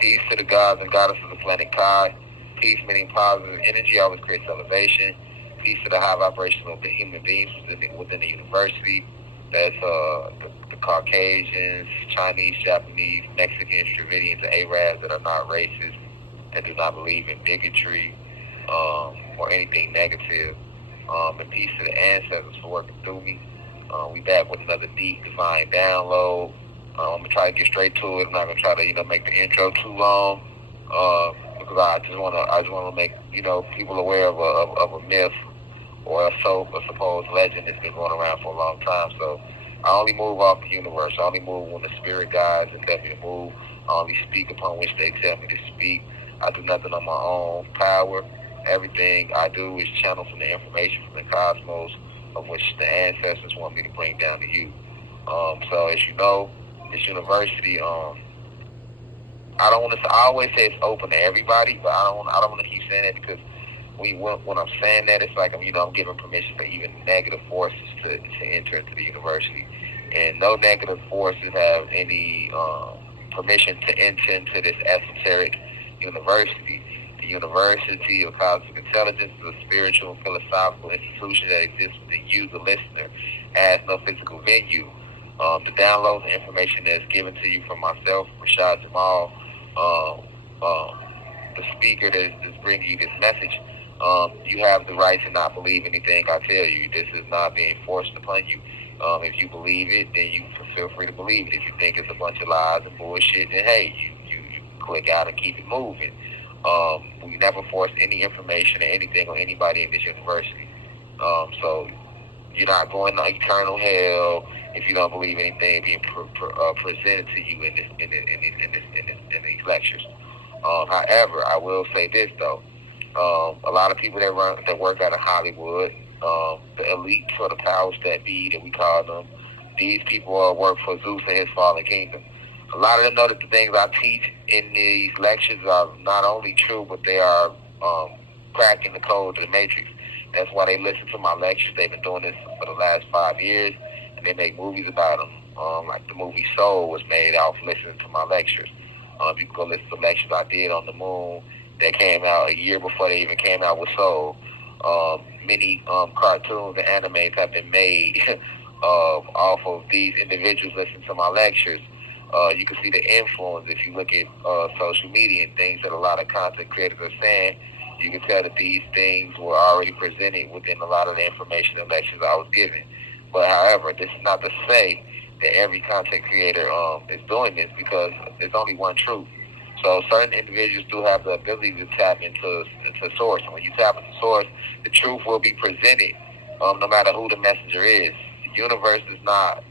Peace to the gods and goddesses of the planet Kai. Peace meaning positive energy always creates elevation. Peace to the high vibration of the human beings within the university. That's the Caucasians, Chinese, Japanese, Mexicans, Dravidians, and Arabs that are not racist, that do not believe in bigotry or anything negative. And peace to the ancestors for working through me. We back with another deep divine download. I'm gonna try to get straight to it. I'm not gonna try to make the intro too long because I just wanna make people aware of a myth or a supposed legend that's been going around for a long time. So I only move off the universe. I only move when the spirit guides and tell me to move. I only speak upon which they tell me to speak. I do nothing on my own power. Everything I do is channeled from the information from the cosmos, of which the ancestors want me to bring down to you. So as you know, this university, I don't want to. I always say it's open to everybody, but I don't want to keep saying that because when I'm saying that, it's like I'm giving permission for even negative forces to enter into the university, and no negative forces have any permission to enter into this esoteric university. The University of Cosmic Intelligence is a spiritual and philosophical institution that exists within you, the listener, has no physical venue. The downloads and information that's given to you from myself, Rashad Jamal, the speaker that's bringing you this message, you have the right to not believe anything I tell you. This is not being forced upon you. If you believe it, then you feel free to believe it. If you think it's a bunch of lies and bullshit, then hey, you click out and keep it moving. We never force any information or anything on anybody in this university. So you're not going to eternal hell if you don't believe anything being presented to you in these lectures. However, I will say this though: a lot of people that work out of Hollywood, the elite for the powers that be that we call them, these people work for Zeus and his fallen kingdom. A lot of them know that the things I teach in these lectures are not only true, but they are cracking the code to the matrix. That's why they listen to my lectures. They've been doing this for the last 5 years, and they make movies about them. Like the movie Soul was made off listening to my lectures. You can go listen to lectures I did on the moon that came out a year before they even came out with Soul. Many cartoons and animes have been made off of these individuals listening to my lectures. You can see the influence if you look at social media and things that a lot of content creators are saying. You can tell that these things were already presented within a lot of the information and lectures I was giving. But however, this is not to say that every content creator is doing this because there's only one truth. So certain individuals do have the ability to tap into source. And when you tap into source, the truth will be presented no matter who the messenger is. The universe is not,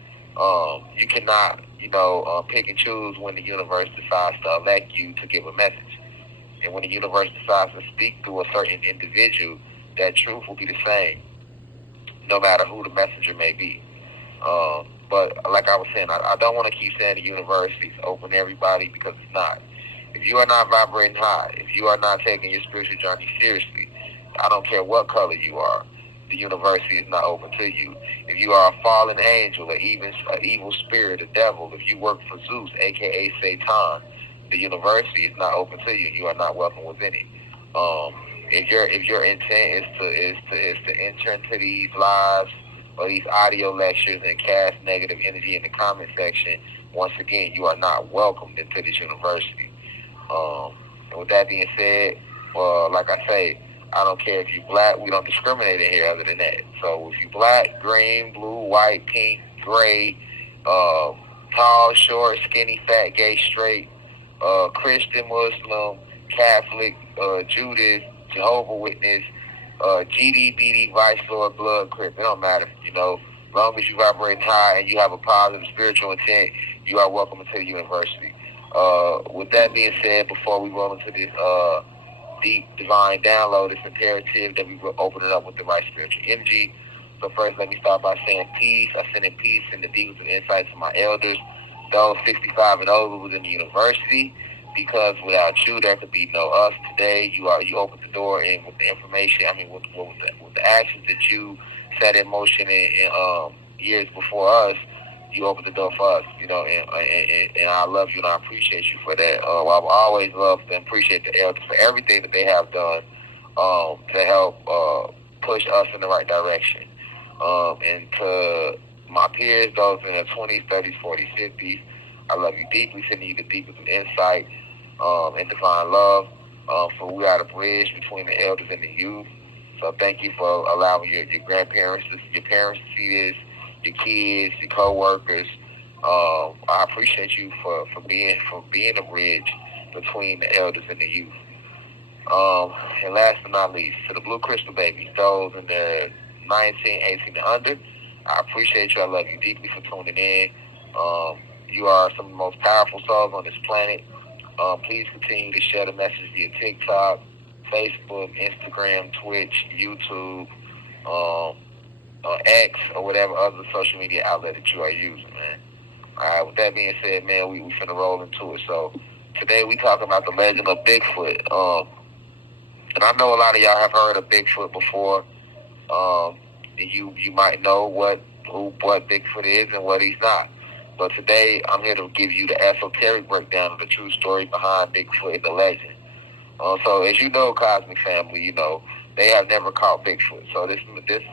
you cannot, pick and choose when the universe decides to elect you to give a message. And when the universe decides to speak through a certain individual, that truth will be the same, no matter who the messenger may be. But like I was saying, I don't want to keep saying the university is open to everybody because it's not. If you are not vibrating high, if you are not taking your spiritual journey seriously, I don't care what color you are, the university is not open to you. If you are a fallen angel, an evil spirit, a devil, if you work for Zeus, aka Satan, the university is not open to you. You are not welcome within it. If your intent is to enter into these lives or these audio lectures and cast negative energy in the comment section, once again, you are not welcomed into this university. And with that being said, like I say, I don't care if you're black. We don't discriminate in here other than that. So if you're black, green, blue, white, pink, gray, tall, short, skinny, fat, gay, straight, Christian, Muslim, Catholic, Judas, Jehovah Witness, GD, BD, Vice Lord, Blood, Crip, it don't matter. As long as you vibrate high and you have a positive spiritual intent, you are welcome into the university. With that being said, before we roll into this deep divine download, it's imperative that we will open it up with the right spiritual energy. So first, let me start by saying peace. I send in peace and the deepest of insights to my elders, those 65 and over within the university, because without you, there could be no us today. You opened the door, and with the information, with the actions that you set in motion in years before us, you opened the door for us, and I love you and I appreciate you for that. I've always loved and appreciate the elders for everything that they have done to help push us in the right direction. And to my peers, those in their 20s, 30s, 40s, 50s, I love you deeply, sending you the deepest of insight and divine love. For we are the bridge between the elders and the youth. So thank you for allowing your grandparents, your parents to see this, your kids, your co-workers. I appreciate you for being a bridge between the elders and the youth. And last but not least, to the Blue Crystal babies, those in their 19, 18 and under, I appreciate you. I love you deeply for tuning in. You are some of the most powerful souls on this planet. Please continue to share the message via TikTok, Facebook, Instagram, Twitch, YouTube, X, or whatever other social media outlet that you are using, man. All right, with that being said, man, we finna roll into it. So today we talking about the legend of Bigfoot. And I know a lot of y'all have heard of Bigfoot before. You might know what Bigfoot is and what he's not. But today I'm here to give you the esoteric breakdown of the true story behind Bigfoot and the legend. So as you know, Cosmic Family, they have never caught Bigfoot. So this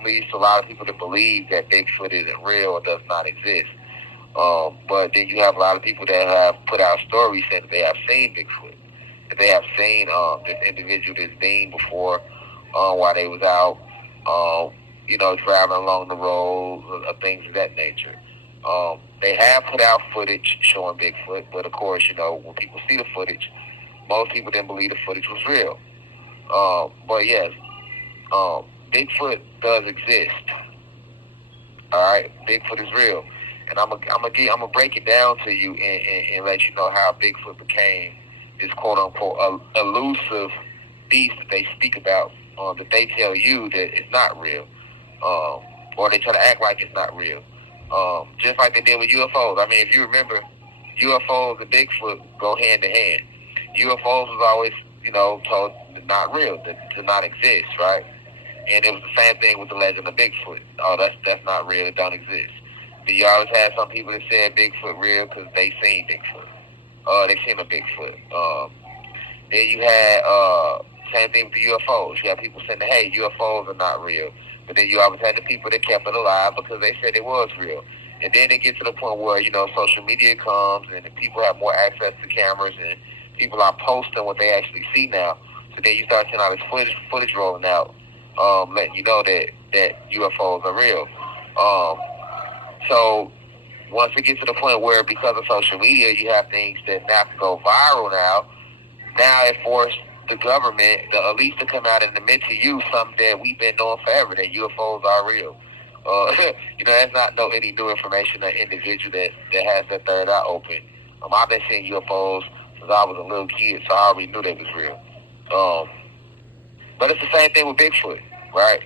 leads to a lot of people to believe that Bigfoot isn't real or does not exist. But then you have a lot of people that have put out stories saying that they have seen Bigfoot. That they have seen this individual, this being before while they was out, driving along the road, things of that nature. They have put out footage showing Bigfoot, but of course, when people see the footage, most people didn't believe the footage was real. But yes, Bigfoot does exist. All right, Bigfoot is real, and I'm gonna break it down to you and let you know how Bigfoot became this quote unquote elusive beast that they speak about, that they tell you that it's not real, or they try to act like it's not real, just like they did with UFOs. I mean, if you remember, UFOs and Bigfoot go hand in hand. UFOs was always, told not real, to not exist, right? And it was the same thing with the legend of Bigfoot. Oh, that's not real. It don't exist. But you always had some people that said Bigfoot real because they seen Bigfoot. They seen a Bigfoot. Then you had same thing with the UFOs. You had people saying, hey, UFOs are not real. But then you always had the people that kept it alive because they said it was real. And then it gets to the point where, social media comes and people have more access to cameras and people are posting what they actually see now. So then you start seeing all this footage rolling out, letting you know that UFOs are real. So once it gets to the point where because of social media, you have things that now can go viral now it forced the government, the elites, to come out and admit to you something that we've been knowing forever, that UFOs are real. That's not any new information. An individual that has that third eye open. I've been seeing UFOs since I was a little kid, so I already knew they was real. But it's the same thing with Bigfoot, right?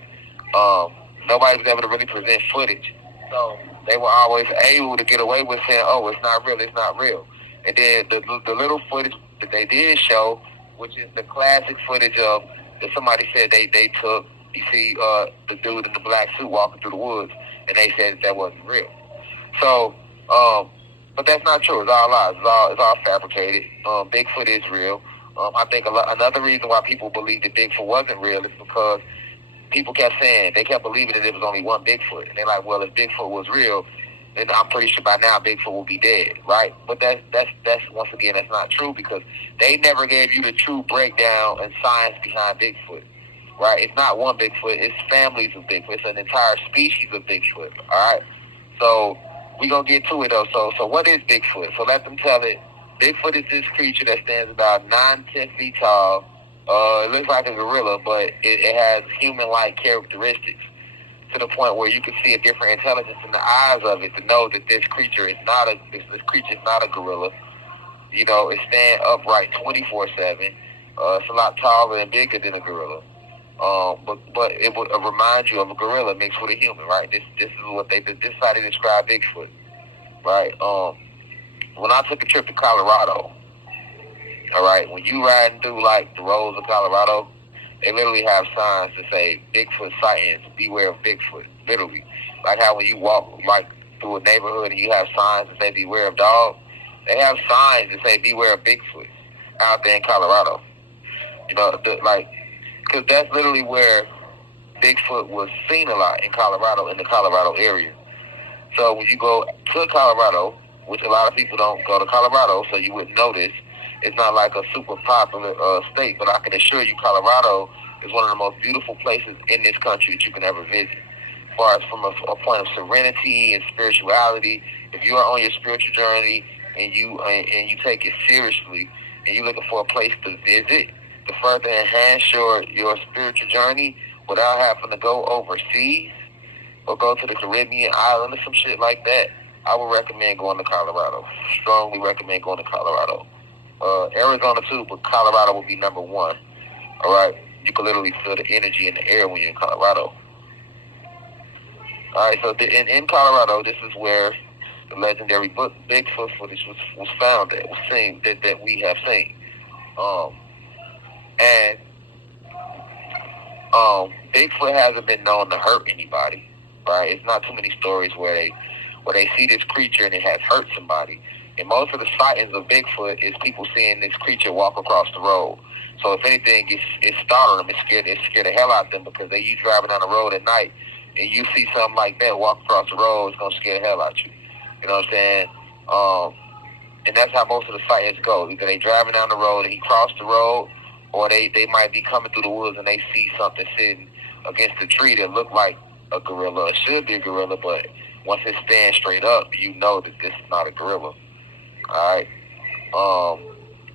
Nobody was able to really present footage, so they were always able to get away with saying, "Oh, it's not real. It's not real." And then the little footage that they did show, which is the classic footage of that somebody said they took. You see the dude in the black suit walking through the woods, and they said that wasn't real. So, but that's not true. It's all lies. It's all fabricated. Bigfoot is real. I think another reason why people believe that Bigfoot wasn't real is because people kept believing that there was only one Bigfoot. And they're like, well, if Bigfoot was real, then I'm pretty sure by now Bigfoot will be dead, right? But that's once again, that's not true because they never gave you the true breakdown and science behind Bigfoot, right? It's not one Bigfoot. It's families of Bigfoot. It's an entire species of Bigfoot, all right? So we're going to get to it, though. So what is Bigfoot? So let them tell it. Bigfoot is this creature that stands about 9-10 feet tall. It looks like a gorilla, but it has human-like characteristics to the point where you can see a different intelligence in the eyes of it to know that this creature is not a gorilla. It stands upright 24/7. It's a lot taller and bigger than a gorilla. But it would remind you of a gorilla mixed with a human, right? This is what this is how they describe Bigfoot, right? When I took a trip to Colorado, all right, when you riding through like the roads of Colorado, they literally have signs that say Bigfoot sightings, beware of Bigfoot, literally. Like how when you walk like through a neighborhood and you have signs that say beware of dogs, they have signs that say beware of Bigfoot out there in Colorado. You know, because that's literally where Bigfoot was seen a lot in Colorado, in the Colorado area. So when you go to Colorado, which a lot of people don't go to Colorado, so you wouldn't notice, it's not like a super popular state, but I can assure you Colorado is one of the most beautiful places in this country that you can ever visit. As far as from a point of serenity and spirituality, if you are on your spiritual journey and you take it seriously and you're looking for a place to visit to further enhance your spiritual journey without having to go overseas or go to the Caribbean island or some shit like that, I would recommend going to Colorado. Strongly recommend going to Colorado. Arizona too, but Colorado will be number one. All right, you can literally feel the energy in the air when you're in Colorado. All right, so in Colorado, this is where the legendary Bigfoot footage was found at, was seen, that we have seen. And Bigfoot hasn't been known to hurt anybody, right? It's not too many stories where they see this creature and it has hurt somebody. And most of the sightings of Bigfoot is people seeing this creature walk across the road. So if anything, it startled them. It scared the hell out of them, because you driving down the road at night and you see something like that walk across the road, it's gonna scare the hell out of you. You know what I'm saying? And that's how most of the sightings go. Either they driving down the road and he crossed the road, or they might be coming through the woods and they see something sitting against a tree that look like a gorilla. It should be a gorilla, but once it stands straight up, you know that this is not a gorilla. All right.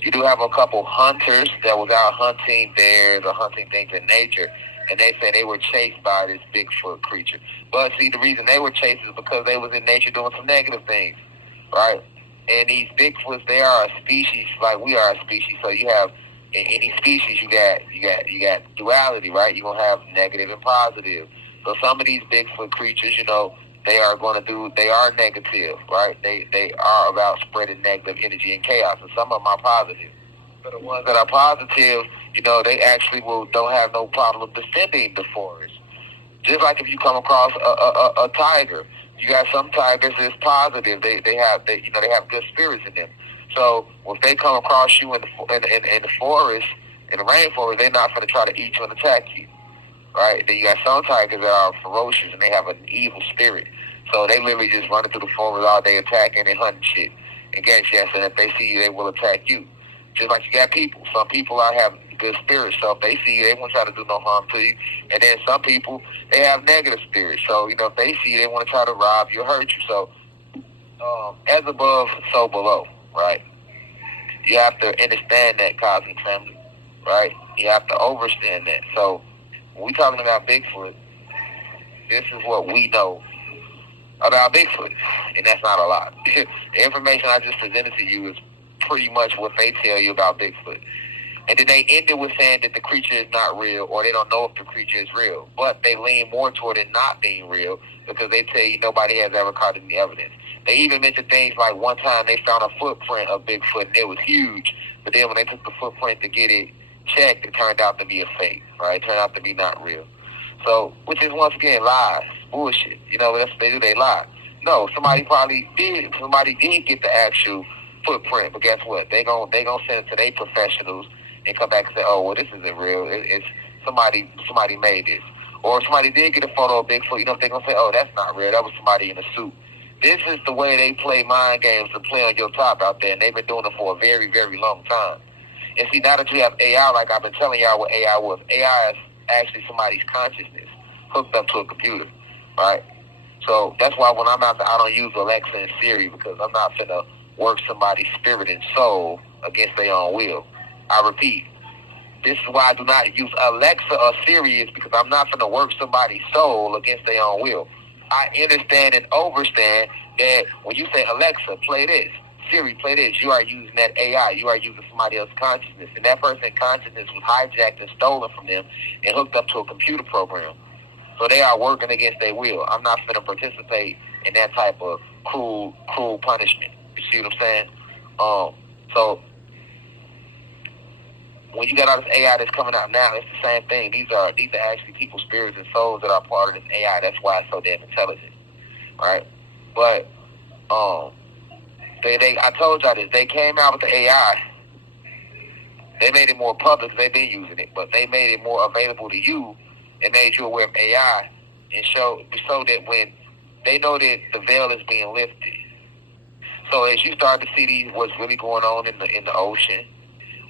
You do have a couple hunters that was out hunting bears or hunting things in nature, and they say they were chased by this Bigfoot creature. But see, the reason they were chased is because they was in nature doing some negative things, right? And these Bigfoots, they are a species like we are a species. So you have in any species, you got duality, right? You're gonna have negative and positive. So some of these Bigfoot creatures, they are negative, right? They are about spreading negative energy and chaos, and some of them are positive. So the ones that are positive, they actually don't have no problem defending the forest. Just like if you come across a tiger, you got some tigers that's positive. They have good spirits in them. So if they come across you in the forest, in the rainforest, they're not going to try to eat you and attack you. Right? Then you got some tigers that are ferocious and they have an evil spirit. So they literally just running through the forest all day attacking and hunting shit against you. And if they see you, they will attack you. Just like you got people. Some people have good spirits. So if they see you, they won't try to do no harm to you. And then some people, they have negative spirits. So, if they see you, they want to try to rob you or hurt you. So as above, so below, right? You have to understand that, cosmic family, right? You have to understand that. So when we talking about Bigfoot, this is what we know about Bigfoot, and that's not a lot. The information I just presented to you is pretty much what they tell you about Bigfoot. And then they ended with saying that the creature is not real, or they don't know if the creature is real. But they lean more toward it not being real, because they tell you nobody has ever caught any evidence. They even mentioned things like one time they found a footprint of Bigfoot, and it was huge. But then when they took the footprint to get it checked, it turned out to be a fake, right? It turned out to be not real. So, which is once again lies, bullshit. That's what they do, they lie. No, somebody did get the actual footprint, but guess what? They gonna send it to their professionals and come back and say, oh, well, this isn't real. It's somebody made this. Or somebody did get a photo of Bigfoot, they're gonna say, oh, that's not real. That was somebody in a suit. This is the way they play mind games and play on your top out there, and they've been doing it for a very, very long time. And see, now that you have AI, like I've been telling y'all what AI was, AI is actually somebody's consciousness hooked up to a computer, right? So that's why when I'm out there, I don't use Alexa and Siri, because I'm not finna work somebody's spirit and soul against their own will. I repeat, this is why I do not use Alexa or Siri, is because I'm not finna work somebody's soul against their own will. I understand and understand that when you say, Alexa, play this, Siri, play this, you are using that AI. You are using somebody else's consciousness. And that person's consciousness was hijacked and stolen from them and hooked up to a computer program. So they are working against their will. I'm not going to participate in that type of cruel punishment. You see what I'm saying? So when you got all this AI that's coming out now, it's the same thing. These are actually people's spirits and souls that are part of this AI. That's why it's so damn intelligent, right? But I told y'all this. They came out with the AI. They made it more public because they've been using it, but they made it more available to you and made you aware of AI and so that when they know that the veil is being lifted. So as you start to see what's really going on in the ocean,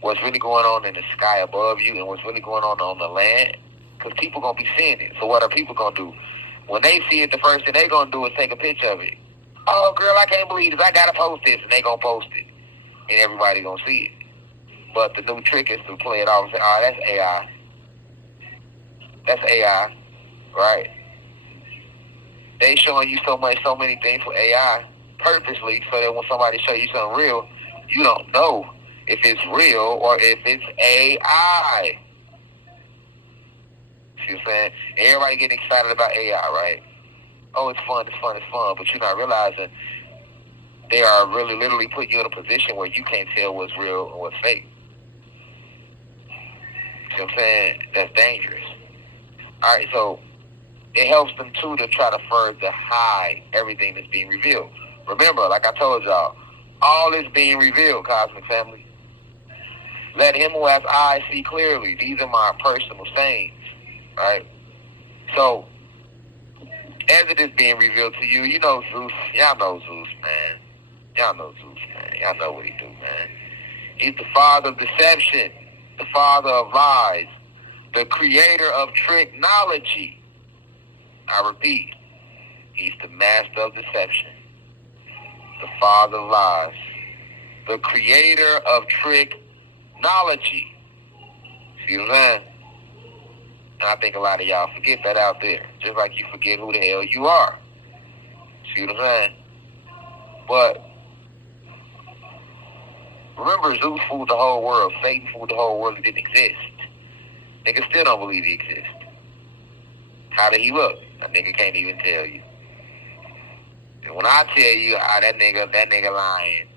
what's really going on in the sky above you, and what's really going on the land, because people gonna be seeing it. So what are people gonna do? When they see it, the first thing they gonna do is take a picture of it. Oh, girl, I can't believe this. I gotta post this, and they gonna post it, and everybody gonna see it. But the new trick is to play it off and say, "Oh, that's AI. That's AI, right?" They showing you so many things for AI purposely, so that when somebody show you something real, you don't know if it's real or if it's AI. See what I'm saying? Everybody getting excited about AI, right? Oh, it's fun, but you're not realizing they are really literally putting you in a position where you can't tell what's real and what's fake. See what I'm saying? That's dangerous. All right, so it helps them too to try to further hide everything that's being revealed. Remember, like I told y'all, all is being revealed, Cosmic Family. Let him who has eyes see clearly. These are my personal sayings, right? So, as it is being revealed to you, you know Zeus. Y'all know Zeus, man. Y'all know Zeus, man. Y'all know what he do, man. He's the father of deception, the father of lies, the creator of technology. I repeat, he's the master of deception, the father of lies, the creator of technology. See what I'm saying? And I think a lot of y'all forget that out there, just like you forget who the hell you are. See what I'm saying? But remember, Zeus fooled the whole world. Satan fooled the whole world. He didn't exist. Niggas still don't believe he exists. How did he look? That nigga can't even tell you. And when I tell you that nigga lying,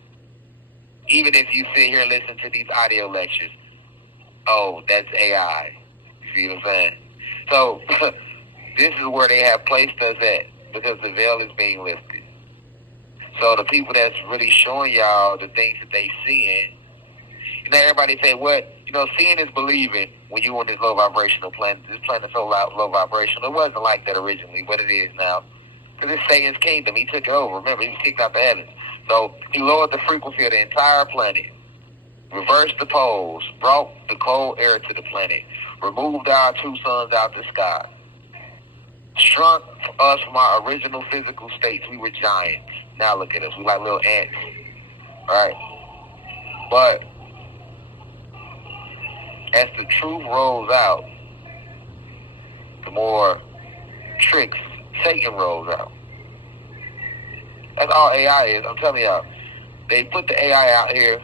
even if you sit here and listen to these audio lectures, oh, that's AI. You see what I'm saying? So this is where they have placed us at, because the veil is being lifted. So the people that's really showing y'all the things that they seeing, you know, everybody say, what? You know, seeing is believing when you on this low vibrational planet. This planet is so low vibrational. It wasn't like that originally, but it is now. Because it's Satan's kingdom. He took it over. Remember, he was kicked out the heavens. So he lowered the frequency of the entire planet, reversed the poles, brought the cold air to the planet, removed our two suns out the sky, shrunk us from our original physical states. We were giants. Now look at us. We like little ants. Right? But as the truth rolls out, the more tricks Satan rolls out. That's all AI is. I'm telling y'all. They put the AI out here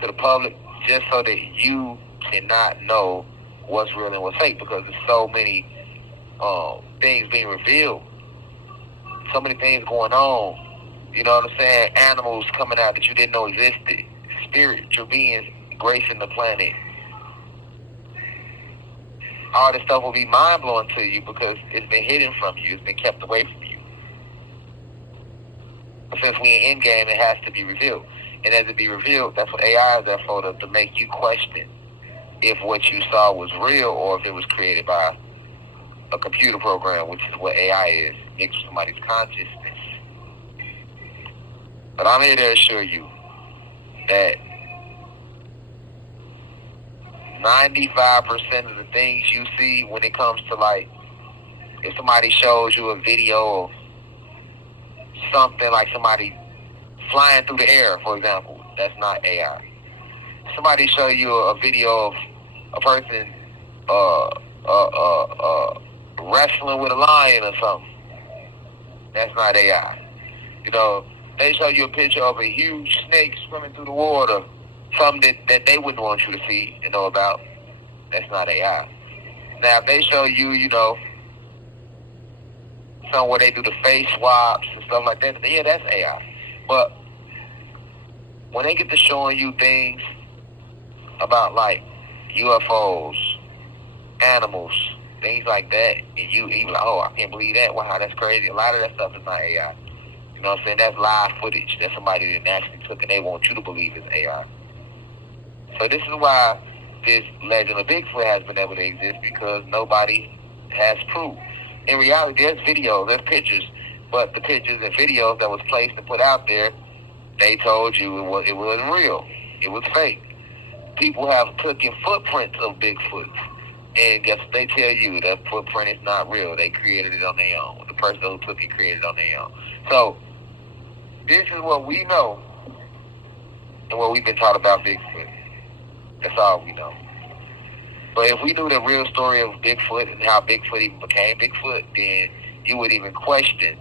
to the public just so that you cannot know what's real and what's fake, because there's so many things being revealed. So many things going on. You know what I'm saying? Animals coming out that you didn't know existed. Spiritual beings gracing the planet. All this stuff will be mind-blowing to you because it's been hidden from you. It's been kept away from you. But since we in endgame, it has to be revealed. And as it be revealed, that's what AI is there for, to make you question if what you saw was real or if it was created by a computer program, which is what AI is, mixed with somebody's consciousness. But I'm here to assure you that 95% of the things you see when it comes to, like, if somebody shows you a video of something like somebody flying through the air, for example, that's not AI. Somebody show you a video of a person wrestling with a lion or something, that's not AI. You know, they show you a picture of a huge snake swimming through the water, something that they wouldn't want you to see and know about, that's not AI. Now, if they show you, you know, something where they do the face swaps and stuff like that, yeah, that's AI. But when they get to showing you things about, like, UFOs, animals, things like that, and you like, oh, I can't believe that. Wow, that's crazy. A lot of that stuff is not AI. You know what I'm saying? That's live footage. That's somebody that actually took and they want you to believe it's AI. So this is why this legend of Bigfoot has been able to exist, because nobody has proof. In reality, there's videos, there's pictures, but the pictures and videos that was placed and put out there, they told you it wasn't real. It was fake. People have taken footprints of Bigfoot, and guess what they tell you? That footprint is not real. They created it on their own. The person who took it created it on their own. So this is what we know and what we've been taught about Bigfoot. That's all we know. But if we knew the real story of Bigfoot and how Bigfoot even became Bigfoot, then you would even question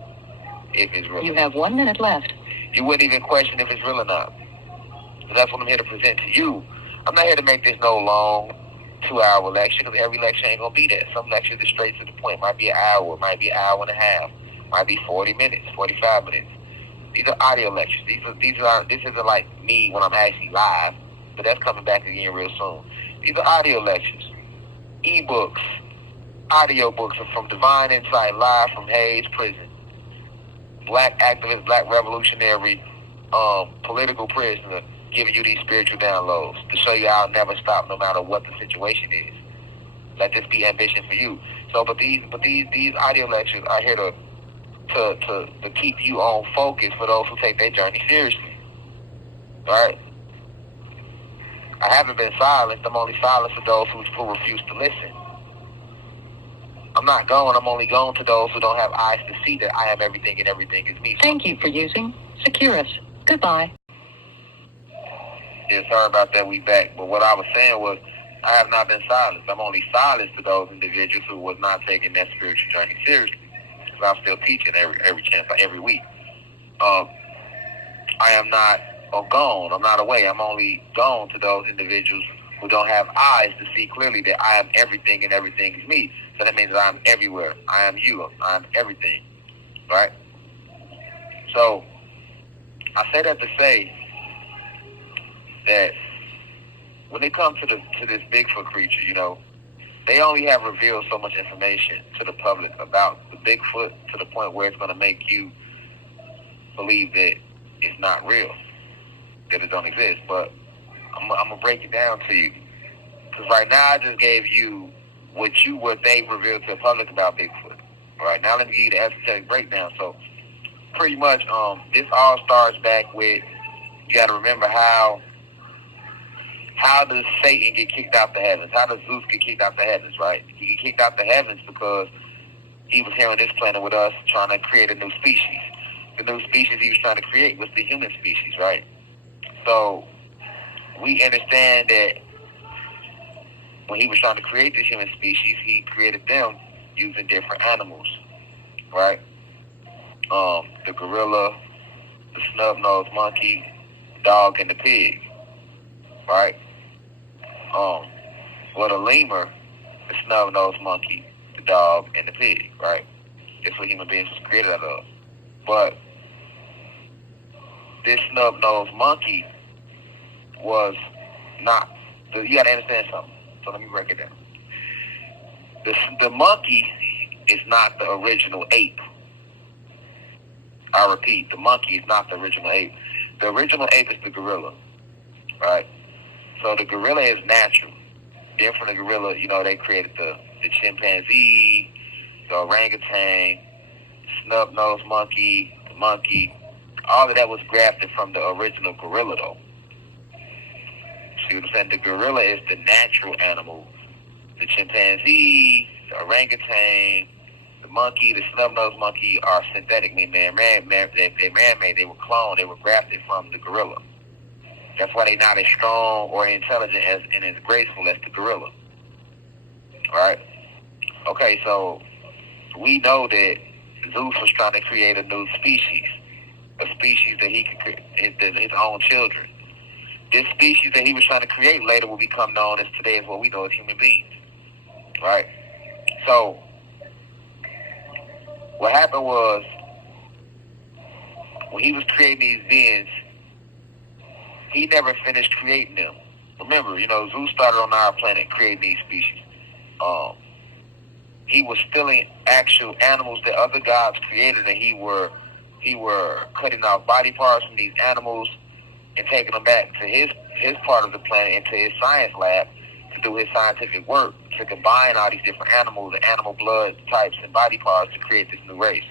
if it's real. You have 1 minute left. You wouldn't even question if it's real or not. So that's what I'm here to present to you. I'm not here to make this no long 2-hour lecture, because every lecture ain't going to be that. Some lectures are straight to the point. Might be an hour, might be an hour and a half, might be 40 minutes, 45 minutes. These are audio lectures. This isn't like me when I'm actually live, but that's coming back again real soon. These are audio lectures, e-books, audio books are from Divine Insight, live from Hayes Prison. Black activist, black revolutionary, political prisoner, giving you these spiritual downloads to show you I'll never stop no matter what the situation is. Let this be ambition for you. So, but these audio lectures are here to keep you on focus for those who take their journey seriously. Right? I haven't been silenced. I'm only silenced to those who refuse to listen. I'm not going. I'm only going to those who don't have eyes to see that I am everything and everything is me. Thank you for using Securus. Goodbye. Yeah, sorry about that. We back. But what I was saying was, I have not been silenced. I'm only silenced to those individuals who was not taking that spiritual journey seriously. Because I'm still teaching every week. I am not gone. I'm not away. I'm only gone to those individuals who don't have eyes to see clearly that I am everything and everything is me. So that means I'm everywhere. I am you. I'm everything. Right? So I say that to say that when it comes to this Bigfoot creature, you know, they only have revealed so much information to the public about the Bigfoot to the point where it's going to make you believe that it's not real, that it don't exist. But I'm going to break it down to you. Because right now I just gave you what they revealed to the public about Bigfoot. All right, now let me give you the esoteric breakdown. So pretty much this all starts back with, you got to remember how does Satan get kicked out the heavens? How does Zeus get kicked out the heavens, right? He get kicked out the heavens because he was here on this planet with us trying to create a new species. The new species he was trying to create was the human species, right? So we understand that when he was trying to create this human species, he created them using different animals, right? The gorilla, the snub-nosed monkey, the dog, and the pig, right? The lemur, the snub-nosed monkey, the dog, and the pig, right? That's what human beings was created out of. But this snub-nosed monkey was not, you got to understand something. So let me break it down. The monkey is not the original ape. I repeat, the monkey is not the original ape. The original ape is the gorilla, right? So the gorilla is natural. Then from the gorilla, you know, they created the chimpanzee, the orangutan, snub-nosed monkey, the monkey. All of that was grafted from the original gorilla, though. See what I'm saying? The gorilla is the natural animal. The chimpanzee, the orangutan, the monkey, the snub-nosed monkey are synthetic, meaning they're man-made. They were cloned. They were grafted from the gorilla. That's why they're not as strong or intelligent and as graceful as the gorilla. All right? Okay, so we know that Zeus was trying to create a new species, a species that he could create his own children. This species that he was trying to create later will become known as today as what we know as human beings. Right? So what happened was, when he was creating these beings, he never finished creating them. Remember, you know, Zeus started on our planet creating these species. He was stealing actual animals that other gods created, and he were he were cutting off body parts from these animals and taking them back to his part of the planet, into his science lab, to do his scientific work, to combine all these different animals and animal blood types and body parts to create this new race,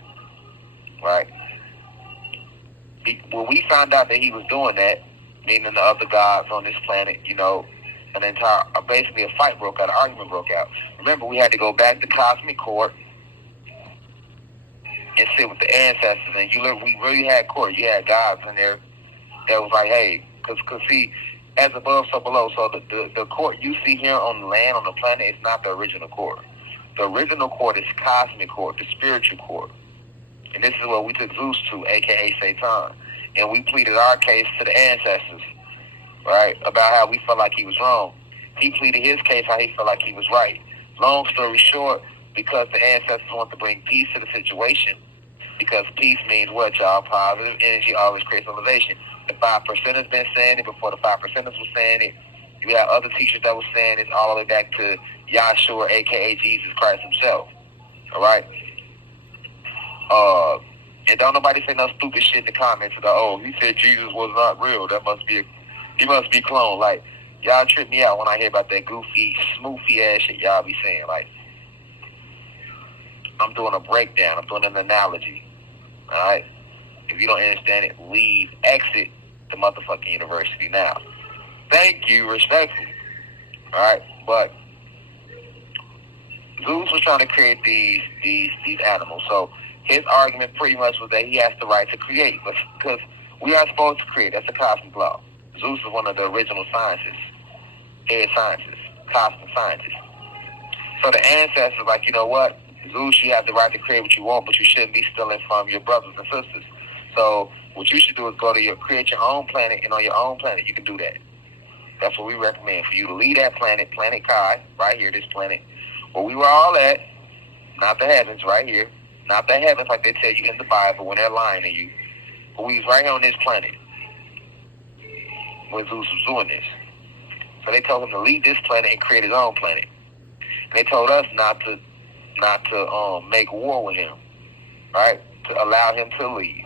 right? When we found out that he was doing that, meaning the other gods on this planet, basically a fight broke out, an argument broke out. Remember, we had to go back to cosmic court and sit with the ancestors, and we really had court. You had gods in there that was like, hey, because see, as above, so below. So the court you see here on the land, on the planet, is not the original court. The original court is cosmic court, the spiritual court. And this is what we took Zeus to, a.k.a. Satan. And we pleaded our case to the ancestors, right, about how we felt like he was wrong. He pleaded his case how he felt like he was right. Long story short, because the ancestors want to bring peace to the situation, because peace means what, y'all? Positive energy always creates elevation. The 5% has been saying it before the 5%ers was saying it. You have other teachers that were saying it all the way back to Yahshua, a.k.a. Jesus Christ himself, all right? And don't nobody say no stupid shit in the comments about, oh, he said Jesus was not real. He must be cloned. Like, y'all trip me out when I hear about that goofy, smoofy ass shit y'all be saying. Like, I'm doing a breakdown. I'm doing an analogy. All right? If you don't understand it, leave, exit the motherfucking university now. Thank you, respectfully. All right? But Zeus was trying to create these animals. So his argument pretty much was that he has the right to create, because we are supposed to create. That's a cosmic law. Zeus is one of the original scientists, head scientists, cosmic scientists. So the ancestors like, you know what? Zeus, you have the right to create what you want, but you shouldn't be stealing from your brothers and sisters. So what you should do is create your own planet, and on your own planet you can do that. That's what we recommend, for you to leave that planet, Planet Kai, right here, this planet, where we were all at, not the heavens, right here. Not the heavens like they tell you in the Bible when they're lying to you. But we was right here on this planet when Zeus was doing this. So they told him to leave this planet and create his own planet. And they told us not to make war with him, right? To allow him to leave.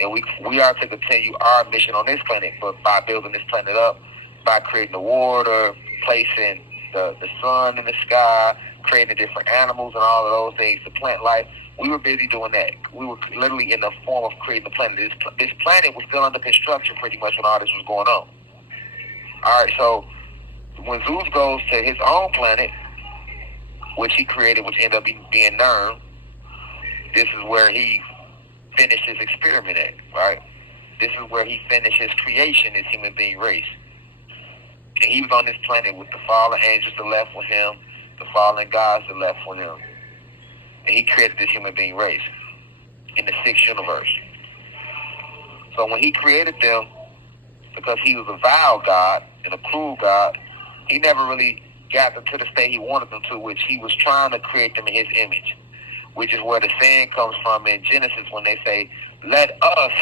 And we are to continue our mission on this planet, but by building this planet up, by creating the water, placing the sun in the sky, creating the different animals and all of those things, the plant life. We were busy doing that. We were literally in the form of creating the planet. This planet was still under construction pretty much when all this was going on. All right, so when Zeus goes to his own planet, which he created, which ended up being Nern, this is where he finished his experiment at, right? This is where he finished his creation, his human being race. And he was on this planet with the fallen angels that left with him, the fallen gods that left with him. And he created this human being race in the 6th universe. So when he created them, because he was a vile God and a cruel God, he never really got them to the state he wanted them to, which he was trying to create them in his image, which is where the saying comes from in Genesis when they say, let us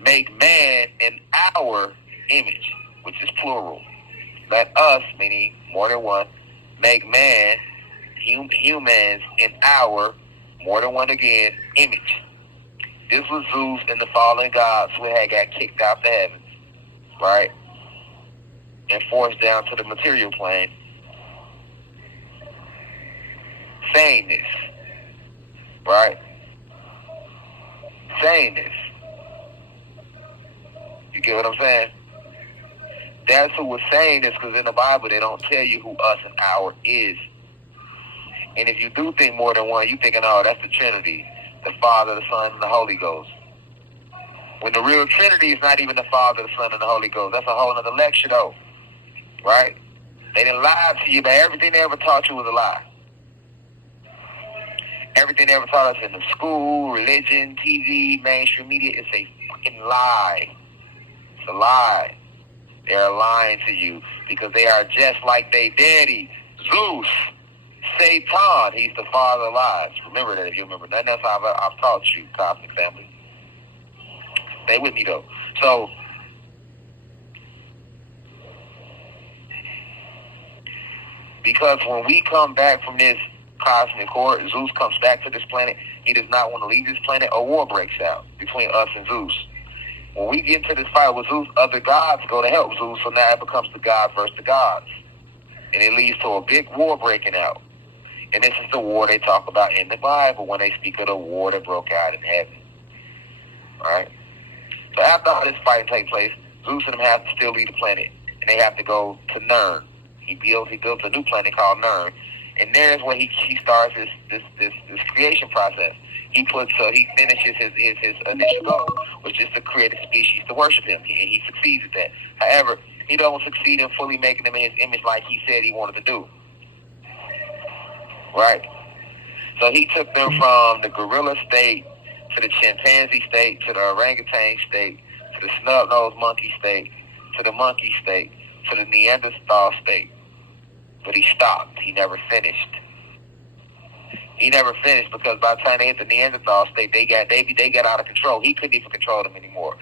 make man in our image, which is plural. Let us, meaning more than one, make man, humans in our, more than one again, image. This was Zeus and the fallen gods who had got kicked out the heavens, right? And forced down to the material plane. Saying this, right? Saying this. You get what I'm saying? That's who was saying this, because in the Bible they don't tell you who us and our is. And if you do think more than one, you thinking, oh, that's the Trinity, the Father, the Son, and the Holy Ghost. When the real Trinity is not even the Father, the Son, and the Holy Ghost. That's a whole other lecture, though, right? They didn't lie to you, but everything they ever taught you was a lie. Everything they ever taught us in the school, religion, TV, mainstream media is a fucking lie. It's a lie. They are lying to you because they are just like they daddy, Zeus, Satan. He's the father of lies. Remember that if you remember. Nothing else I've taught you, cosmic family. Stay with me though. So, because when we come back from this cosmic court. Zeus comes back to this planet. He does not want to leave this planet. A war breaks out between us and Zeus. When we get into this fight with Zeus, other gods go to help Zeus, so now it becomes the gods versus the gods. And it leads to a big war breaking out. And this is the war they talk about in the Bible when they speak of the war that broke out in heaven. Alright? So after all this fighting takes place, Zeus and them have to still leave the planet. And they have to go to Nern. He builds a new planet called Nern. And there's where he starts this creation process. He finishes his initial goal, which is to create a species to worship him. And he succeeds at that. However, he don't succeed in fully making them in his image like he said he wanted to do. Right? So he took them from the gorilla state to the chimpanzee state, to the orangutan state, to the snub-nosed monkey state, to the monkey state, to the Neanderthal state. But he stopped. He never finished. He never finished because by the time they hit the Neanderthal state, they got out of control. He couldn't even control them anymore.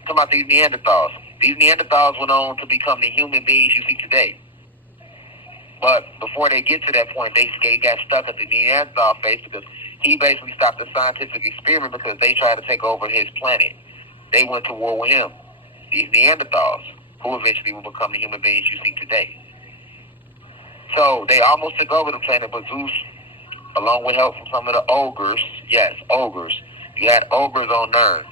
Talking about these Neanderthals. These Neanderthals went on to become the human beings you see today. But before they get to that point, they got stuck at the Neanderthal phase because he basically stopped the scientific experiment because they tried to take over his planet. They went to war with him. These Neanderthals, who eventually will become the human beings you see today. So they almost took over the planet, but Zeus, along with help from some of the ogres, yes, ogres. You had ogres on Nern.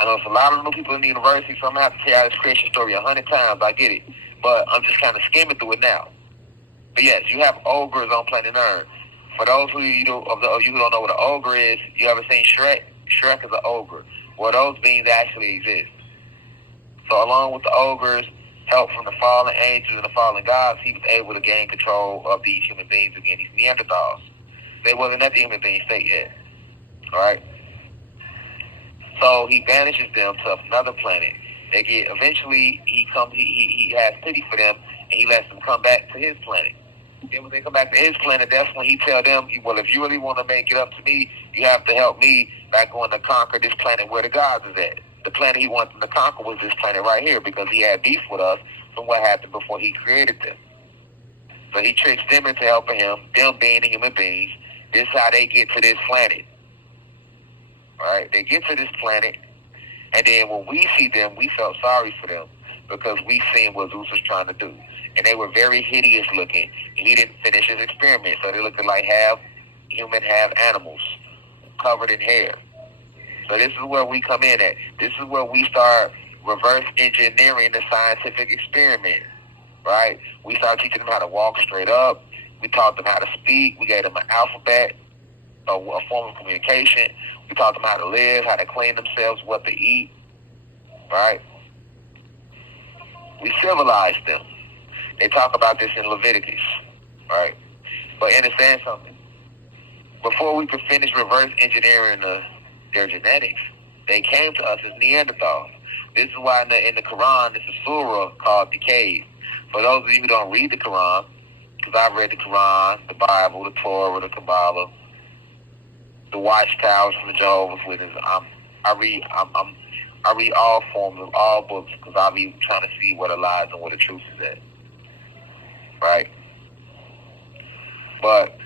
I know it's a lot of new people in the university, so I'm going to have to tell you this creation story 100 times. I get it. But I'm just kind of skimming through it now. But yes, you have ogres on planet Nern. For those of you who don't know what an ogre is, you ever seen Shrek? Shrek is an ogre. Well, those beings actually exist. So along with the ogres, help from the fallen angels and the fallen gods, he was able to gain control of these human beings again, these Neanderthals. They wasn't at the human being state yet. Alright? So he banishes them to another planet. They get eventually he has pity for them and he lets them come back to his planet. Then when they come back to his planet, that's when he tells them, well, if you really want to make it up to me, you have to help me by going to conquer this planet where the gods is at. The planet he wanted them to conquer was this planet right here because he had beef with us from what happened before he created them. So he tricks them into helping him, them being the human beings. This is how they get to this planet. Alright, they get to this planet, and then when we see them, we felt sorry for them because we seen what Zeus was trying to do. And they were very hideous looking, and he didn't finish his experiment. So they looked like half human, half animals, covered in hair. So this is where we come in at. This is where we start reverse engineering the scientific experiment, right? We started teaching them how to walk straight up. We taught them how to speak. We gave them an alphabet, a form of communication. We taught them how to live, how to clean themselves, what to eat, right? We civilized them. They talk about this in Leviticus, right? But understand something. Before we could finish reverse engineering their genetics, they came to us as Neanderthals. This is why in the Quran, there's a surah called Decoded. For those of you who don't read the Quran, because I've read the Quran, the Bible, the Torah, the Kabbalah, the Watchtowers from the Jehovah's Witnesses, I read all forms of all books because I be trying to see what the lies and what the truth is at. Right? But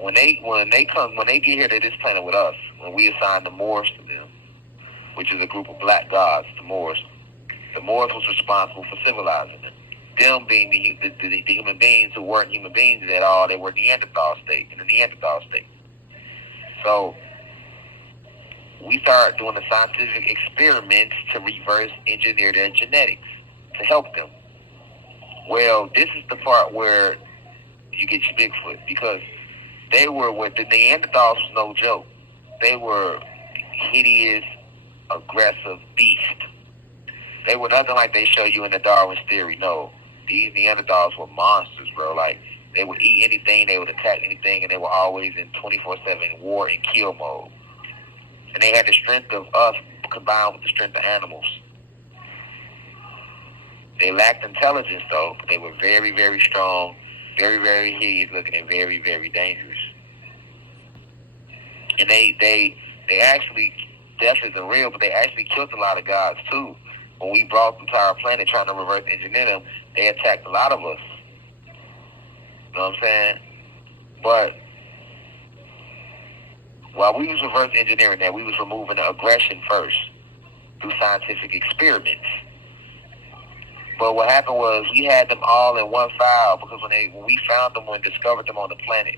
when they get here to this planet with us, when we assign the Moors to them, which is a group of black gods, the Moors was responsible for civilizing them. Them being the human beings who weren't human beings at all, they were in the Neanderthal state. So we started doing the scientific experiments to reverse engineer their genetics to help them. Well, this is the part where you get your Bigfoot because the Neanderthals was no joke. They were hideous, aggressive beasts. They were nothing like they show you in the Darwin's theory. No, these Neanderthals were monsters, bro. Like, they would eat anything, they would attack anything, and they were always in 24/7 war and kill mode. And they had the strength of us combined with the strength of animals. They lacked intelligence, though, but they were very, very strong, very, very hideous looking, and very, very dangerous. And they actually, death isn't real, but they actually killed a lot of gods, too. When we brought them to our planet trying to reverse engineer them, they attacked a lot of us. know what I'm saying? But while we was reverse engineering that, we was removing the aggression first through scientific experiments. But what happened was we had them all in one file because when we found them and discovered them on the planet,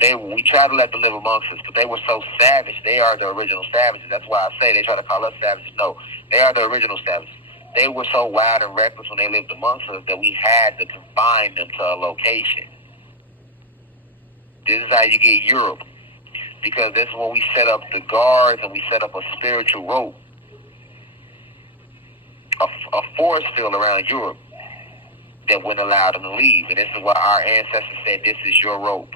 we tried to let them live amongst us, but they were so savage. They are the original savages. That's why I say they try to call us savages. No, they are the original savages. They were so wild and reckless when they lived amongst us that we had to confine them to a location. This is how you get Europe, because this is when we set up the guards and we set up a spiritual rope, a force field around Europe that wouldn't allow them to leave. And this is why our ancestors said, this is your rope.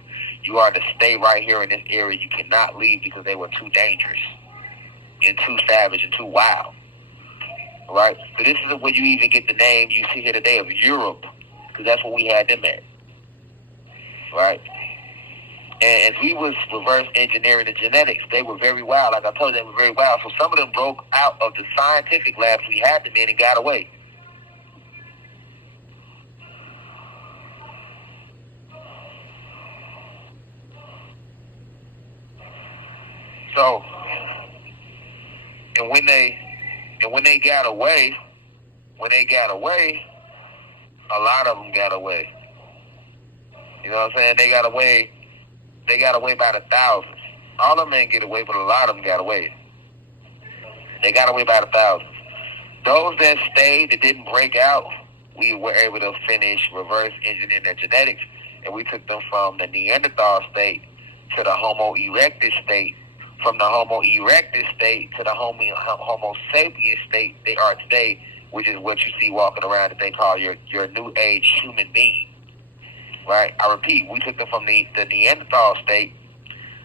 You are to stay right here in this area. You cannot leave because they were too dangerous and too savage and too wild. Right? So this is where you even get the name you see here today of Europe, because that's where we had them at. Right? And as we was reverse engineering the genetics, they were very wild. Like I told you, they were very wild. So some of them broke out of the scientific labs we had them in and got away. So, and when they got away, a lot of them got away. You know what I'm saying? They got away by the thousands. All of them didn't get away, but a lot of them got away. They got away by the thousands. Those that stayed, that didn't break out, we were able to finish reverse engineering their genetics, and we took them from the Neanderthal state to the Homo erectus state, from the Homo erectus state to the Homo sapien state they are today, which is what you see walking around that they call your new age human being. Right? I repeat, we took them from the Neanderthal state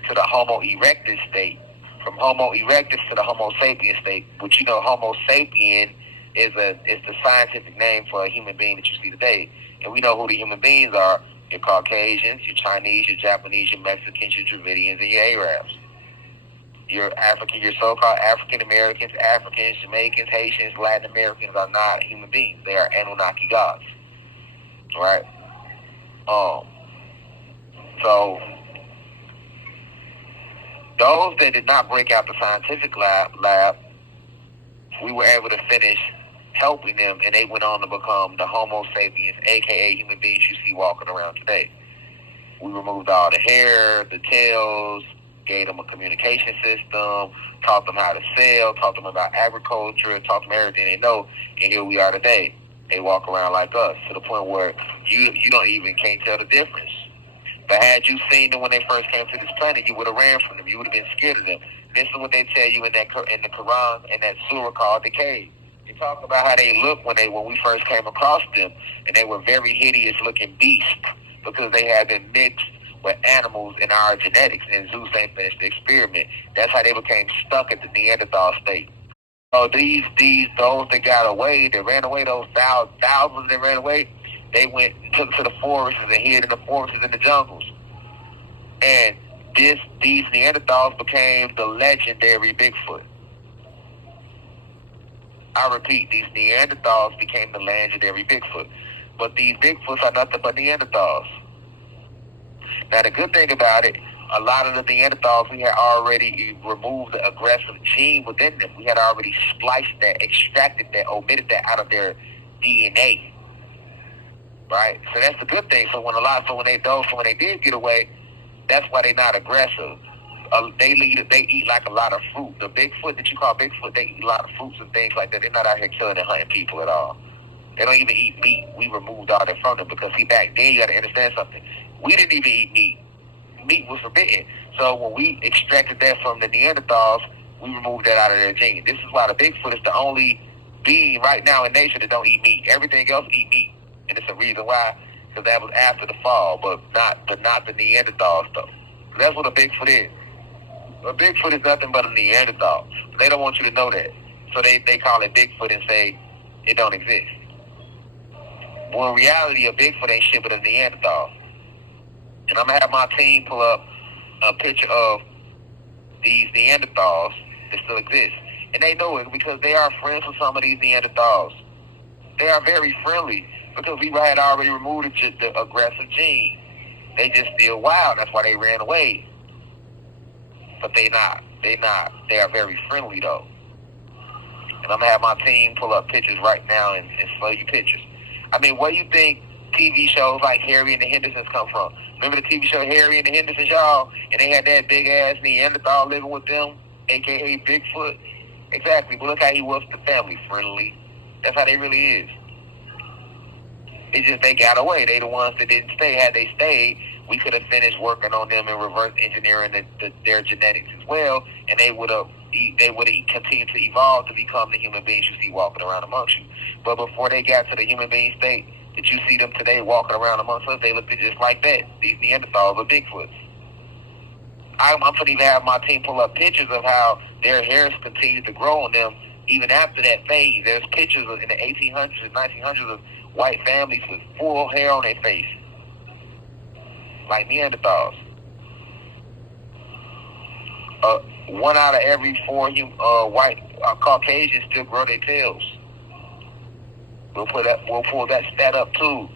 to the Homo erectus state, from Homo erectus to the Homo sapien state, which you know Homo sapien is the scientific name for a human being that you see today. And we know who the human beings are: your Caucasians, your Chinese, your Japanese, your Mexicans, your Dravidians, and your Arabs. Your African, your so-called African Americans, Africans, Jamaicans, Haitians, Latin Americans are not human beings. They are Anunnaki gods. Right? So those that did not break out the scientific lab, we were able to finish helping them, and they went on to become the Homo sapiens, aka human beings you see walking around today. We removed all the hair, the tails, gave them a communication system, taught them how to sell, taught them about agriculture, taught them everything they know, and here we are today. They walk around like us, to the point where you can't tell the difference. But had you seen them when they first came to this planet, you would have ran from them. You would have been scared of them. This is what they tell you in the Quran, in that surah called Decoded. They talk about how they looked when we first came across them, and they were very hideous looking beasts because they had been mixed with animals in our genetics, and Zeus ain't finished the experiment. That's how they became stuck at the Neanderthal state. So those that got away, that ran away, those thousands that ran away, they went and took to the forests and hid in the forests and the jungles. And these Neanderthals became the legendary Bigfoot. I repeat, these Neanderthals became the legendary Bigfoot. But these Bigfoots are nothing but Neanderthals. Now, the good thing about it, a lot of the Neanderthals, we had already removed the aggressive gene within them. We had already spliced that, extracted that, omitted that out of their DNA. Right? So that's the good thing. So when they did get away, that's why they're not aggressive. They eat like a lot of fruit. The Bigfoot that you call Bigfoot, they eat a lot of fruits and things like that. They're not out here killing and hunting people at all. They don't even eat meat. We removed all that from them because, see, back then you got to understand something. We didn't even eat meat. Meat was forbidden. So when we extracted that from the Neanderthals, we removed that out of their gene. This is why the Bigfoot is the only being right now in nature that don't eat meat. Everything else eat meat, and it's a reason why. Because that was after the fall, but not the Neanderthals though. That's what a Bigfoot is. A Bigfoot is nothing but a Neanderthal. They don't want you to know that, so they call it Bigfoot and say it don't exist. Well, in reality, a Bigfoot ain't shit but a Neanderthal. And I'm going to have my team pull up a picture of these Neanderthals that still exist. And they know it because they are friends with some of these Neanderthals. They are very friendly because we had already removed the aggressive gene. They just still wild. That's why they ran away. But they not. They not. They are very friendly though. And I'm gonna have my team pull up pictures right now and show you pictures. I mean, where do you think TV shows like Harry and the Hendersons come from? Remember the TV show Harry and the Hendersons, y'all? And they had that big ass Neanderthal living with them, aka Bigfoot. Exactly. But look how he was to the family, friendly. That's how they really is. It's just they got away. They the ones that didn't stay. Had they stayed, we could have finished working on them and reverse engineering their genetics as well, and they would have continued to evolve to become the human beings you see walking around amongst you. But before they got to the human being state that you see them today walking around amongst us, they looked just like that. These Neanderthals or Bigfoots. I'm going to even have my team pull up pictures of how their hairs continue to grow on them even after that phase. There's pictures in the 1800s and 1900s of white families with full hair on their face, like Neanderthals. One out of every four white Caucasians still grow their tails. We'll pull that stat up too.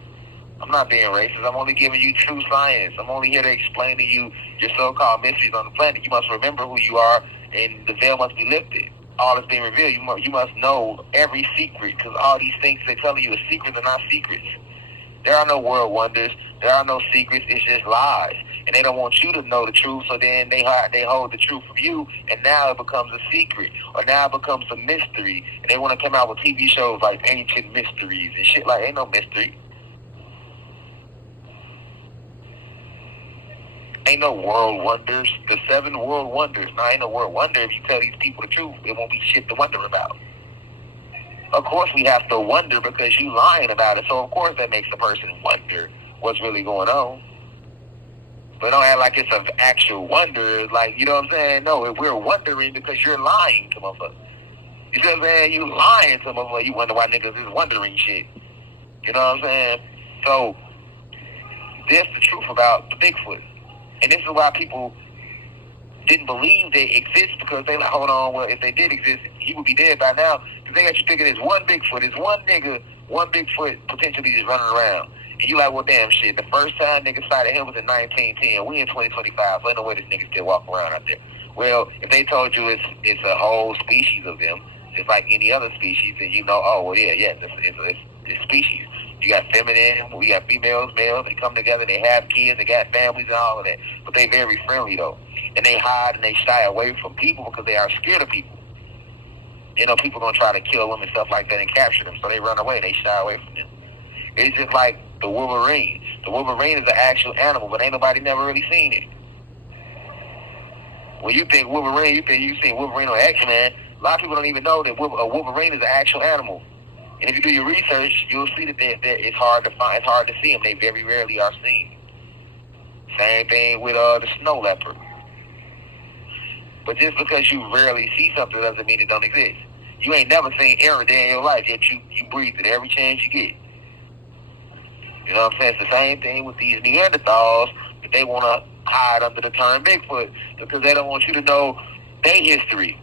I'm not being racist. I'm only giving you true science. I'm only here to explain to you your so-called mysteries on the planet. You must remember who you are, and the veil must be lifted. All is being revealed. You must know every secret, because all these things they're telling you are secrets are not secrets. There are no world wonders. There are no secrets. It's just lies. And they don't want you to know the truth, so then they hold the truth from you, and now it becomes a secret, or now it becomes a mystery. And they want to come out with TV shows like Ancient Mysteries and shit like, ain't no mystery. Ain't no world wonders. The 7 world wonders. Now, ain't no world wonder if you tell these people the truth. It won't be shit to wonder about. Of course we have to wonder because you lying about it. So, of course, that makes the person wonder what's really going on. But don't act like it's an actual wonder. Like, you know what I'm saying? No, we're wondering because you're lying to motherfuckers. You see what I'm saying? You lying to motherfuckers. You wonder why niggas is wondering shit. You know what I'm saying? So, that's the truth about the Bigfoot. And this is why people didn't believe they exist, because they like, hold on, well, if they did exist, he would be dead by now. Because they got you thinking there's one Bigfoot, there's one nigga, one Bigfoot potentially just running around. And you like, well, damn shit, the first time niggas sighted him was in 1910. We in 2025, so ain't no way this nigga still walking around out there. Well, if they told you it's a whole species of them, just like any other species, then you know, oh, well, yeah, it's species. You got feminine, we got females, males, they come together, they have kids, they got families and all of that. But they very friendly though. And they hide and they shy away from people because they are scared of people. You know, people gonna try to kill them and stuff like that and capture them, so they run away, they shy away from them. It's just like the Wolverine. The Wolverine is an actual animal, but ain't nobody never really seen it. When you think Wolverine, you think you've seen Wolverine or X-Men. A lot of people don't even know that a Wolverine is an actual animal. And if you do your research, you'll see that it's hard to find. It's hard to see them. They very rarely are seen. Same thing with the snow leopard. But just because you rarely see something doesn't mean it don't exist. You ain't never seen every day in your life, yet you breathe it every chance you get. You know what I'm saying? It's the same thing with these Neanderthals that they want to hide under the term Bigfoot because they don't want you to know their history.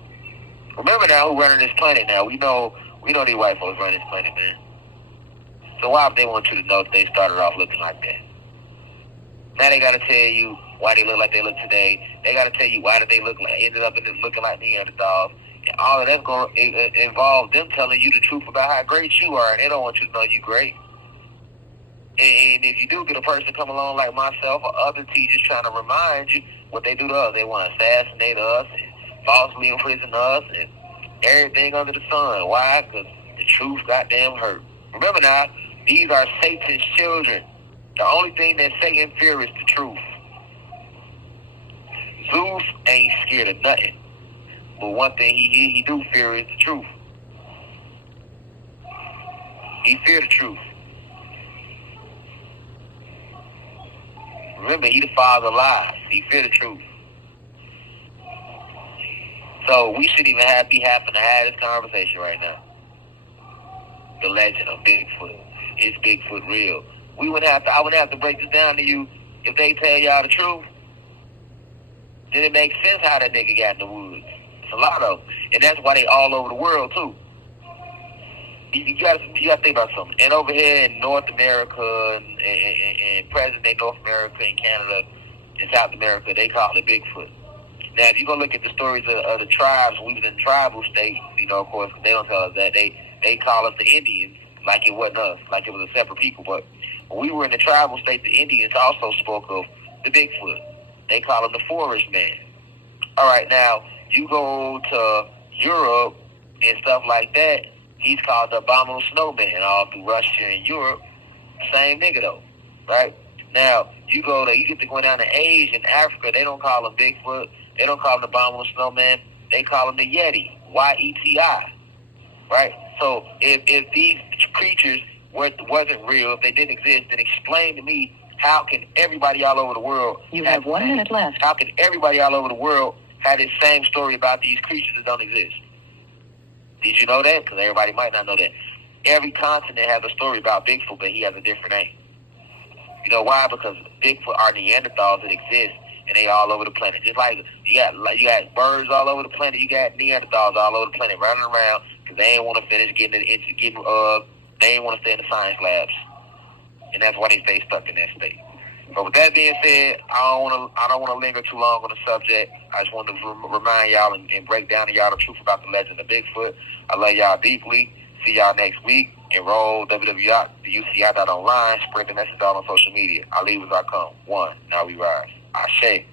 Remember now who running this planet now. We know these white folks running this planet, man. So why would they want you to know if they started off looking like that? Now they got to tell you why they look like they look today. They got to tell you why did they ended up looking like Neanderthals. And all of that's going to involve them telling you the truth about how great you are, and they don't want you to know you great. And if you do get a person come along like myself or other teachers trying to remind you what they do to us, they want to assassinate us and falsely imprison us and everything under the sun. Why? Because the truth goddamn hurt. Remember now, these are Satan's children. The only thing that Satan fears is the truth. Zeus ain't scared of nothing. But one thing he do fear is the truth. He fear the truth. Remember, he the father of lies. He fear the truth. So we shouldn't even be having to have this conversation right now. The legend of Bigfoot. Is Bigfoot real? I wouldn't have to break this down to you if they tell y'all the truth. Then it makes sense how that nigga got in the woods. It's a lot of them. And that's why they all over the world too. you got to think about something. And over here in North America and present day North America and Canada and South America, they call it Bigfoot. Now, if you go look at the stories of the tribes, we was in tribal states, of course, they don't tell us that. They call us the Indians like it wasn't us, like it was a separate people. But when we were in the tribal states, the Indians also spoke of the Bigfoot. They call him the forest man. All right, now, you go to Europe and stuff like that, he's called the abominable snowman all through Russia and Europe. Same nigga, though, right? Now, you get to go down to Asia and Africa, they don't call him Bigfoot. They don't call him the abominable snowman. They call him the Yeti, Y-E-T-I, right? So if these creatures wasn't real, if they didn't exist, then explain to me how can everybody all over the world... You have 1 minute left. How can everybody all over the world have this same story about these creatures that don't exist? Did you know that? Because everybody might not know that. Every continent has a story about Bigfoot, but he has a different name. You know why? Because Bigfoot are Neanderthals that exist, and they all over the planet. Just like you got birds all over the planet, you got Neanderthals all over the planet running around because they ain't want to finish they ain't want to stay in the science labs, and that's why they stay stuck in that state. But with that being said, I don't want to linger too long on the subject. I just want to remind y'all and break down to y'all the truth about the legend of Bigfoot. I love y'all deeply. See y'all next week. Enroll www.uci.online. Spread the message out on social media. I leave as I come. One. Now we rise. Ashe.